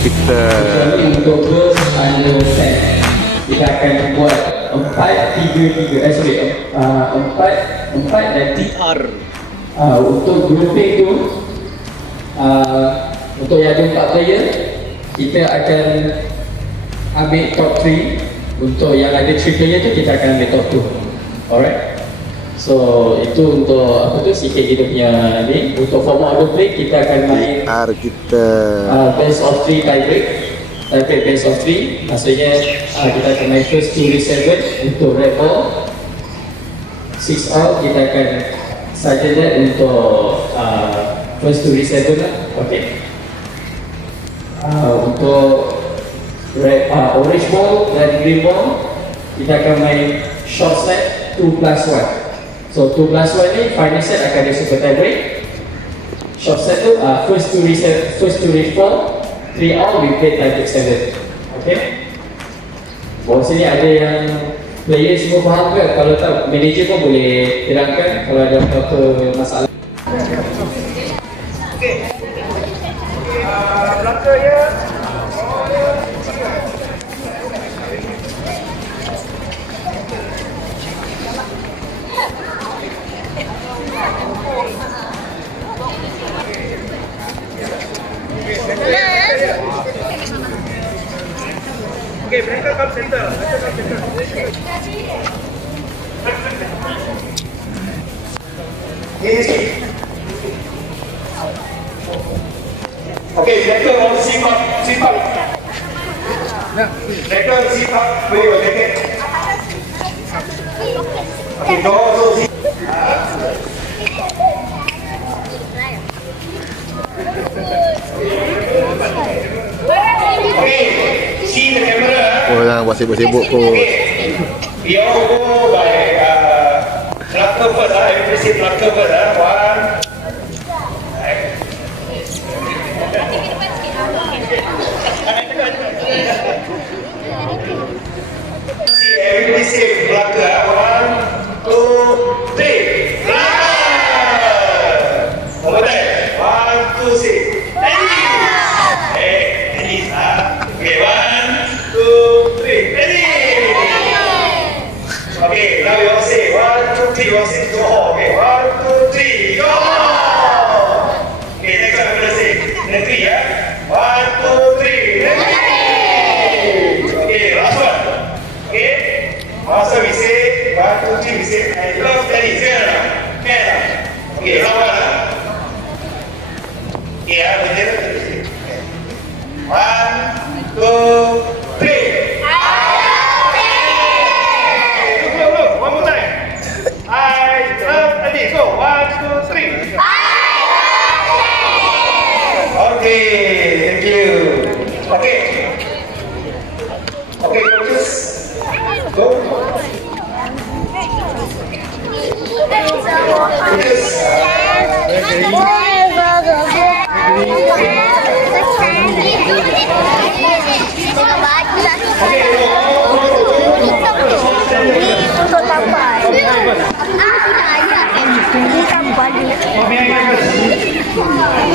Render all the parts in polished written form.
kita. Untuk girls under 10, kita akan buat 4-3-3. 4 dan 3. Untuk grouping tu, untuk yang ada 4 player, kita akan ambil top 3. Untuk yang ada 3 player tu, kita akan ambil top 2. Alright. So itu untuk apa tu, sikit kita punya ni. Untuk format order play, kita akan main kita best of 3 tie break. Tie break best of 3. Maksudnya kita akan main first 2-7 untuk red ball. 6 out kita akan saja that untuk first 2-7 lah. Okay. Untuk orange ball dan green ball, kita akan main short set 2+1. So 2+1 ni final set akan ada super tie break. Short set tu first 2 reach 4, 3 out we play tie break 7. Okay. Bawah sini ada yang player semua faham ke? Kalau tak, manager pun boleh terangkan kalau ada apa-apa masalah. Okay. Belakang ya. Okay, mereka come center. Okay, mereka mau simpan. Mereka simpan, boleh mereka. Okay, go. See the camera. Oh, jangan buat sibuk-sibuk kot. We all go by plucker first. Everybody say plucker first. One. See, everybody say plucker. 1, 2, 3. Plucker. One more time. 1, 2, 3. Okay, 1, 2, 3, ready! Okay, now you all say 1, 2, 3, you all say go home. Okay, 1, 2, 3, go! Okay, next one I'm gonna say. Then 3, yeah? 1, 2, 3, ready! Okay, last one. Okay? Last one we say 1, 2, 3, we say I love Daddy. Say it now. Okay, last one. Okay, I'm gonna say 1, 2, 3. Look, one more time. I love Daddy. Go, 1, 2, 3. Okay, thank you. Okay. Okay, coaches. Go. Coaches. Untuk dapat. Ini kan balik.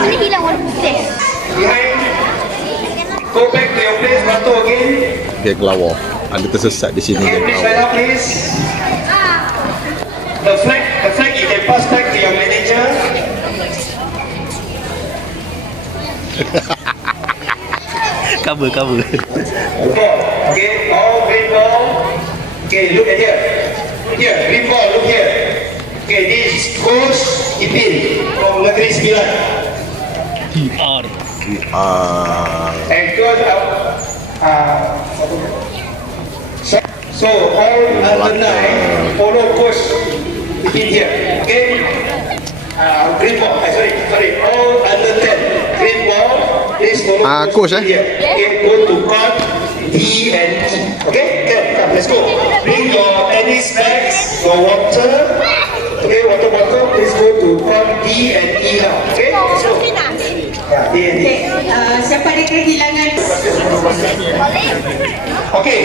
Ini hilang warna putih. Go back to your place, Batu again. Dia kelawar. Anda tersesat di sini. Okay, please stand up, please. The flag you can pass back to your manager. Cover. Okay, all green ball. Okay, look at here. Here, green ball, look here. Okay, this Coach Ipin from Negeri Sembilan. QR. And Coach so all under 9 follow Coach Ipin here. Okay. Green ball, sorry, all under 10. Green ball, please follow Coach here. Okay, go to court D and E. Okay, come, let's go. Bring your tennis bags, your water. Okay, water bottle, please go to court D and E now. Okay, let's go. Yeah, D and E. Siapa ada kehilangan? Okay.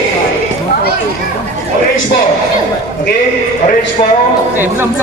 Orange ball. Okay, orange ball. Belum.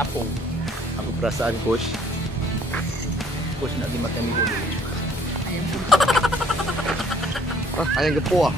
Kapung. Apa perasaan coach? Coach nak dimakan ni dulu. Ayam gepuk ah.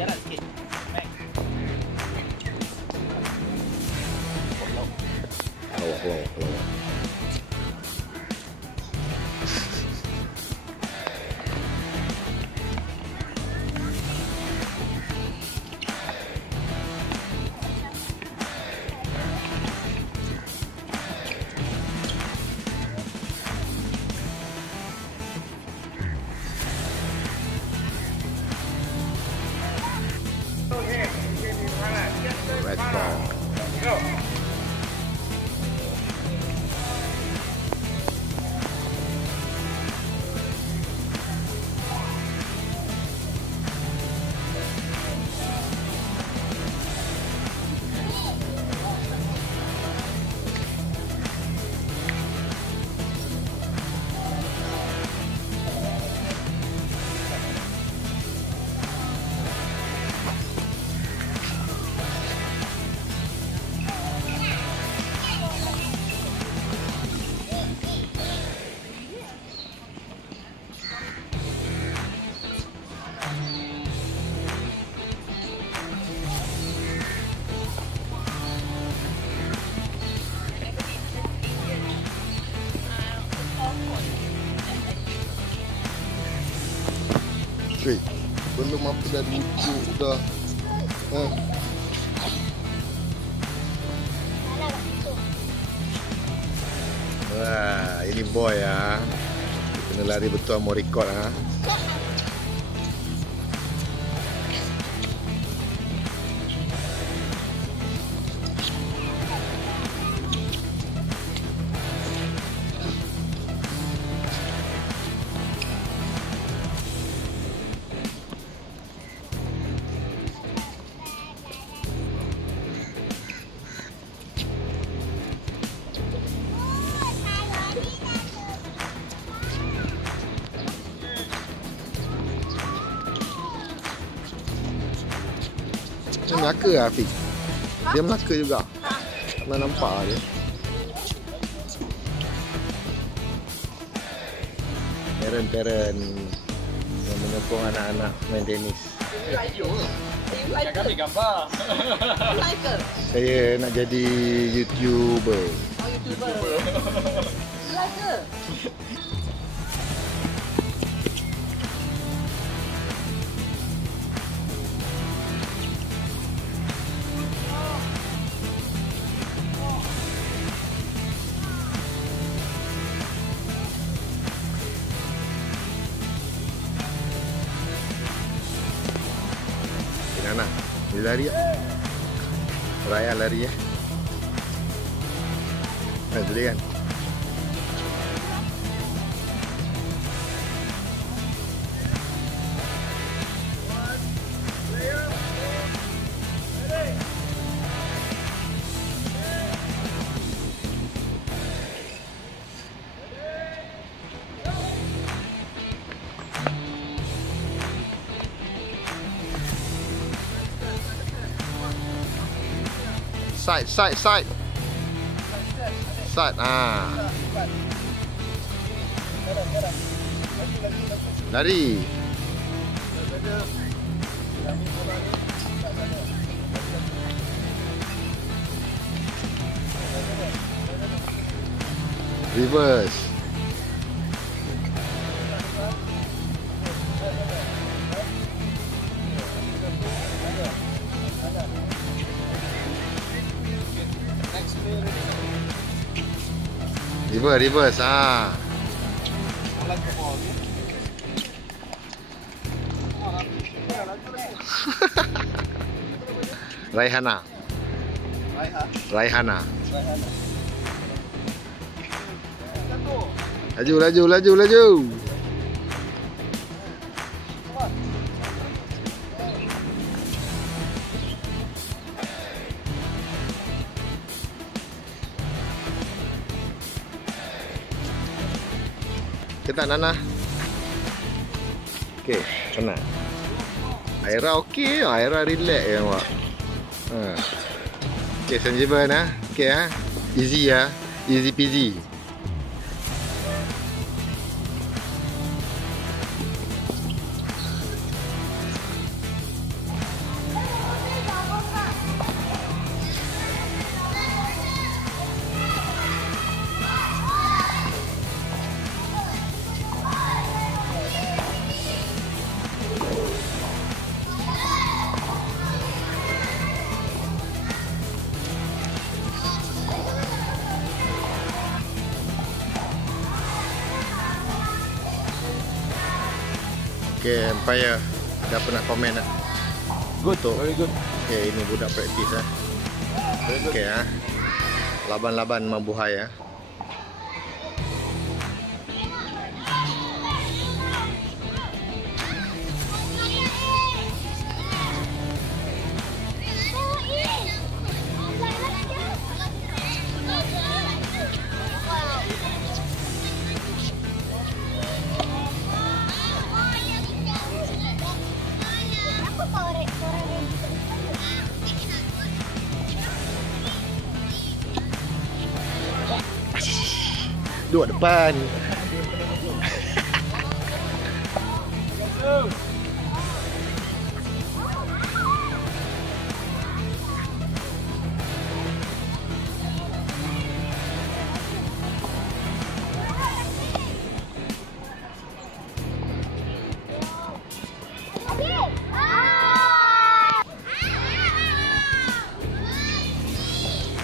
Jarak sikit. Max. Lawak. Red ball. Go. Cuy, belum apa dah duduk dah. Wah, ini boy ah. Kena lari betul mau record ah. Dia Melaka lah Afiq. Dia Melaka juga. Tak pernah nampak dia. Parent yang menyokong anak-anak main tenis. Jangan ambil gambar. Saya nak jadi YouTuber. Nana, dia lari ya? Raya lari ya? Nah, jadi kan? Side. Lari. Reverse. Reverse. Raihana. Laju. Kita Nana. Okey, kena. Aira okey, Aira relax ya, awak. Okey, Sanjeevan Okey Easy ya. Easy peasy. Okay, umpire dah pernah komen dah. Good tu. Very good. Okay, ini budak praktis Okay laban-laban mabuhay Dua depan.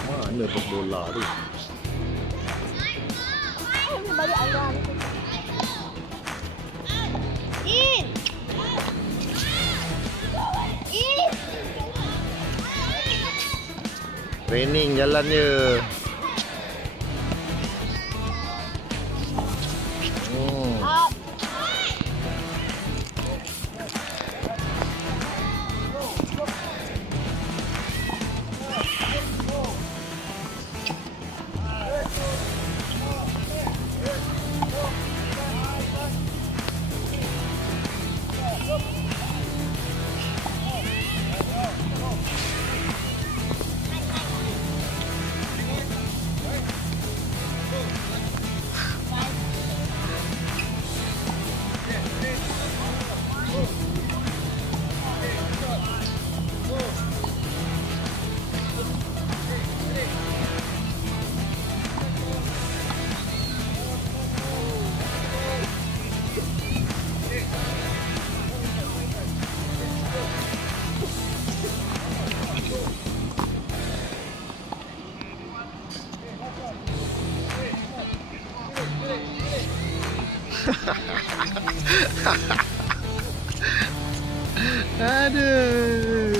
Mana bola tu? Balik ayam. In. Training jalannya. Up. Aduh.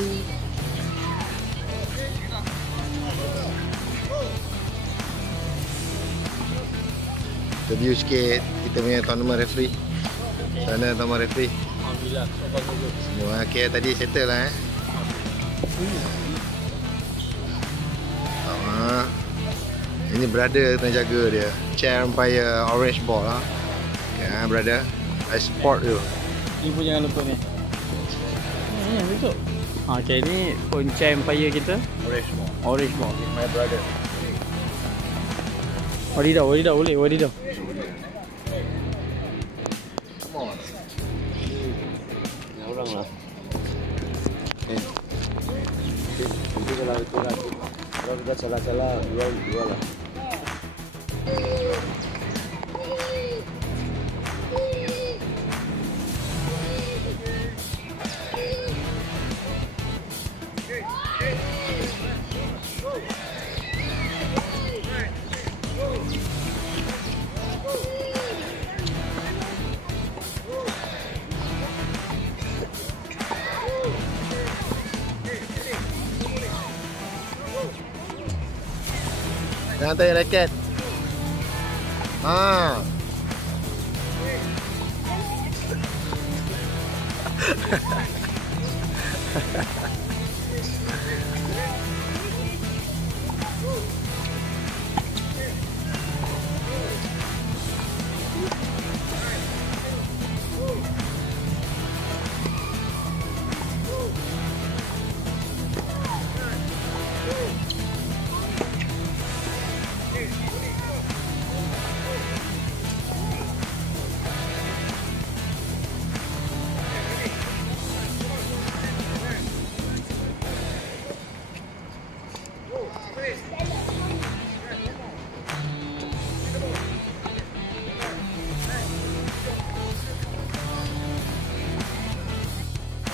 Review sikit kita punya tournament referee. Sana tournament referee. Alhamdulillah, Semua okey tadi settle lah Ini brother tengah jaga dia. Chair umpire orange ball lah. Okay, brother. I support you. Ni pun jangan lupa ni. Ni betul. Okay, ni pun chair umpire kita. Orange ball. Orange ball. My brother. Wadidaw, boleh, wadidaw. Come on. Ni orang lah. Itu kalau itu lah. Kalau kita salah-salah, dua lah. Jangan tarik raket. Ah.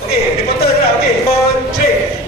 Okey, reporter dah. Okey, 1, 3.